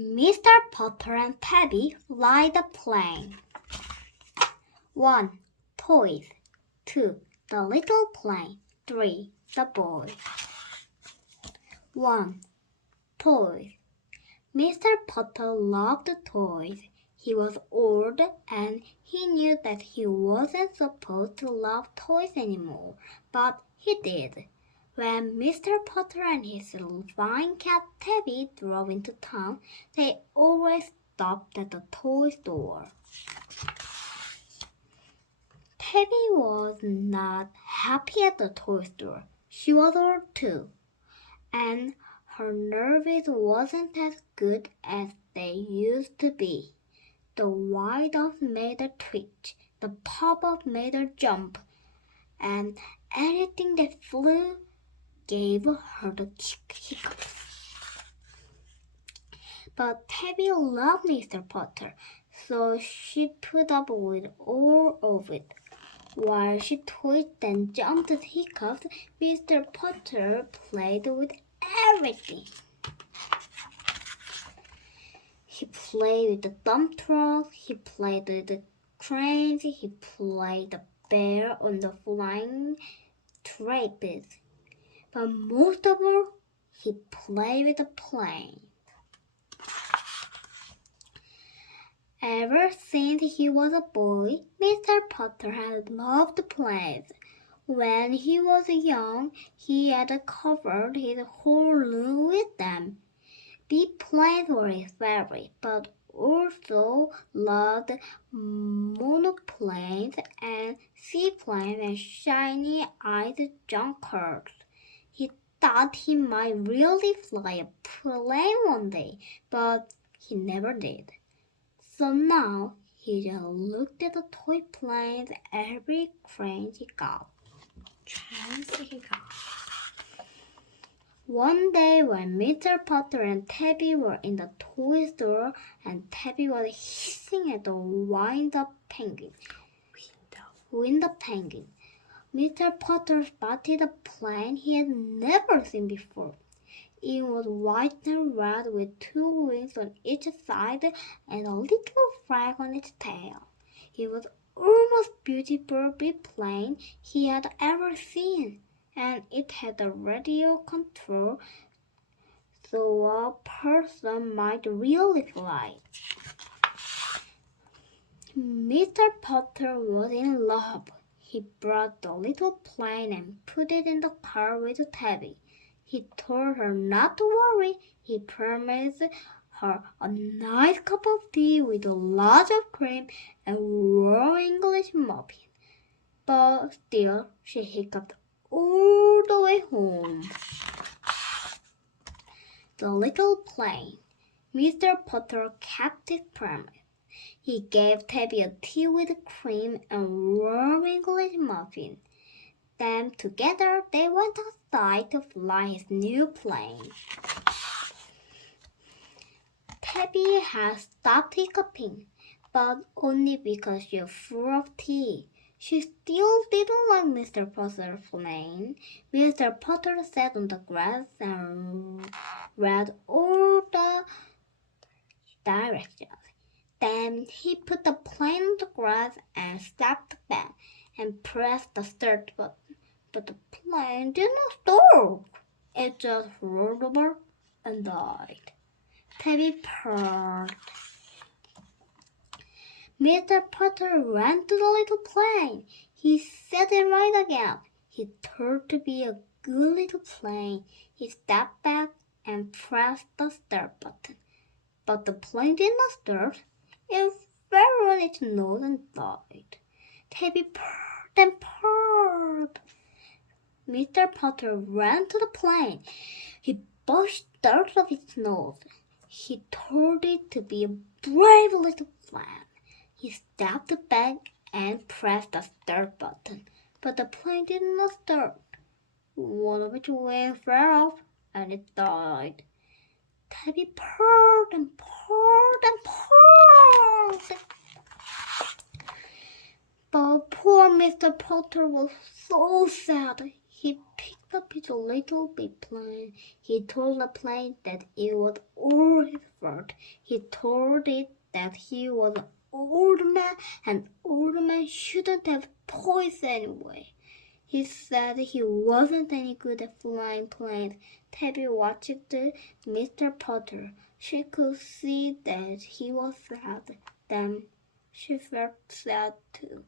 Mr.Putter and Tabby fly the plane. 1. Toys. 2. The little plane. 3. The boy. 1. Toys. Mr. Putter loved toys. He was old and he knew that he wasn't supposed to love toys anymore, but he did. When Mr. Putter and his little flying cat Tabby drove into town, they always stopped at the toy store. Tabby was not happy at the toy store. She was old too, and her nerves wasn't as good as they used to be. The white-up made her twitch, the pop-up made her jump, and anything that flew gave her the hiccups. But Tabby loved Mr. Putter, so she put up with all of it. While she twitched and jumped at hiccups, Mr. Putter played with everything. He played with the dump truck, he played with the cranes, he played the bear on the flying trapeze. But most of all, he played with the plane. Ever since he was a boy, Mr. Putter had loved planes. When he was young, he had covered his whole room with them. Big planes were his favorite, but also loved monoplanes and seaplanes and shiny-eyed junkers. He thought he might really fly a plane one day, but he never did. So now he just looked at the toy planes every chance he got. One day when Mr. Putter and Tabby were in the toy store and Tabby was hissing at the wind-up penguin. Mr. Putter spotted a plane he had never seen before. It was white and red with 2 wings on each side and a little flag on its tail. It was almost beautiful biplane he had ever seen, and it had a radio control so a person might really fly. Mr. Putter was in love. He brought the little plane and put it in the car with Tabby. He told her not to worry. He promised her a nice cup of tea with lots of cream and raw English muffin. But still, she hiccuped all the way home. The little plane. Mr. Putter kept his promise. He gave Tabby a tea with cream and warm English muffin. Then together they went outside to fly his new plane. Tabby had stopped hiccuping, but only because she was full of tea. She still didn't like Mr. Putter's plane. Mr. Putter sat on the grass and read all the directions. Then he put the plane on the grass and stepped back and pressed the start button. But the plane did not stop. It just rolled over and died. Tabby purred. Mr. Putter ran to the little plane. He set it right again. He turned to be a good little plane. He stepped back and pressed the start button. But the plane did not start. It fell on its nose and died. Tabby purred and purred. Mr. Putter ran to the plane. He brushed dirt off its nose. He told it to be a brave little plane. He stepped back and pressed the start button, but the plane did not start. One of its wings fell off and it died. Tabby purred and purred and purred. But poor Mr. Putter was so sad. He picked up his little biplane. He told the plane that it was all his fault. He told it that he was an old man and old men shouldn't have toys anyway. He said he wasn't any good at flying planes. Tabby watched Mr. Putter. She could see that he was sad. Then she felt sad too.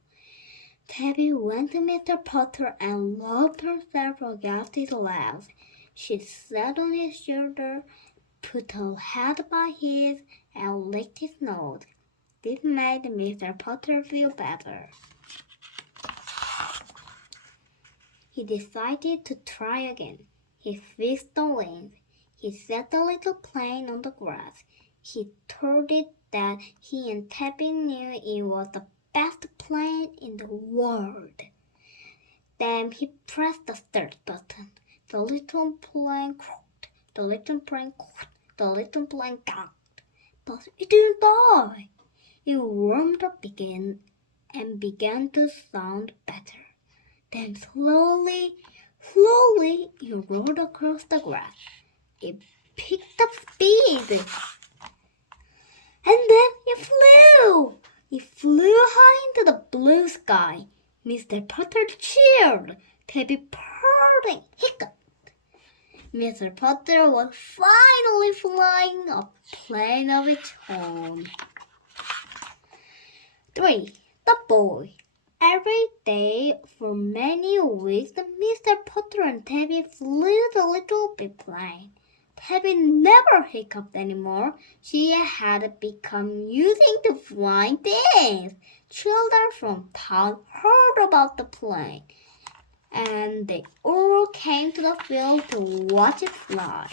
Tabby went to Mr. Putter and loved herself against his legs. She sat on his shoulder, put her head by his, and licked his nose. This made Mr. Putter feel better. He decided to try again. He fixed the wings. He set the little plane on the grass. He told it that he and Tabby knew it was the best plane in the world. Then he pressed the start button. The little plane croaked. The little plane croaked. The little plane gasped. But it didn't die. It warmed up again and began to sound better. Then slowly, it rolled across the grass. It picked up speed. And then it flew. It flew high into the blue sky. Mr. Putter cheered. Tabby purred and hiccuped. Mr. Putter was finally flying a plane of its own. 3. The boy. Every day for many weeks, Mr. Putter and Tabby flew the little biplane. Tabby never hiccuped anymore. She had become used to flying things. Children from town heard about the plane, and they all came to the field to watch it fly.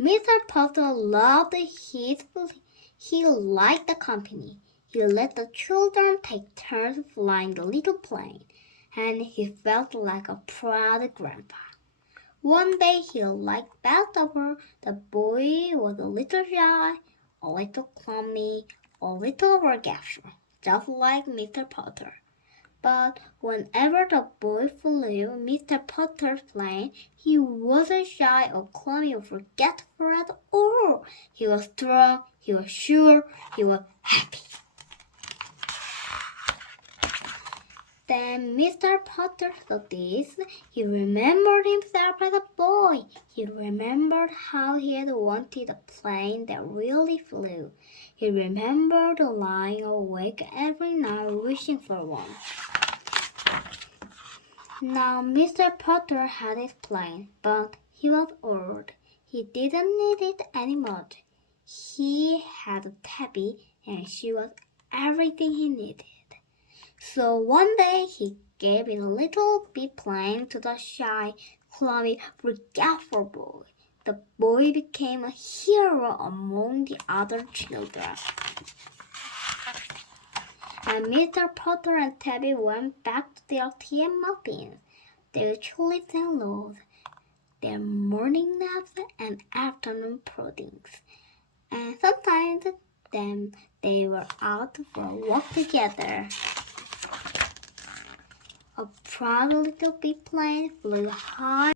Mr. Putter loved he liked the company. He let the children take turns flying the little plane, and he felt like a proud grandpa. One day he liked best of all, the boy was a little shy, a little clumsy, a little forgetful, just like Mr. Putter. But whenever the boy flew Mr. Putter's plane, he wasn't shy or clumsy or forgetful at all. He was strong, he was sure, he was happy. Then Mr. Putter saw this. He remembered himself as a boy. He remembered how he had wanted a plane that really flew. He remembered lying awake every night wishing for one. Now Mr. Putter had his plane, but he was old. He didn't need it anymore. He had Tabby, and she was everything he needed. So one day he gave his little biplane to the shy, clumsy, forgetful boy. The boy became a hero among the other children. And Mr. Putter and Tabby went back to their tea and muffins, their tulips and roses, their morning naps and afternoon puddings. And sometimes then they were out for a walk together. A proud little biplane flew high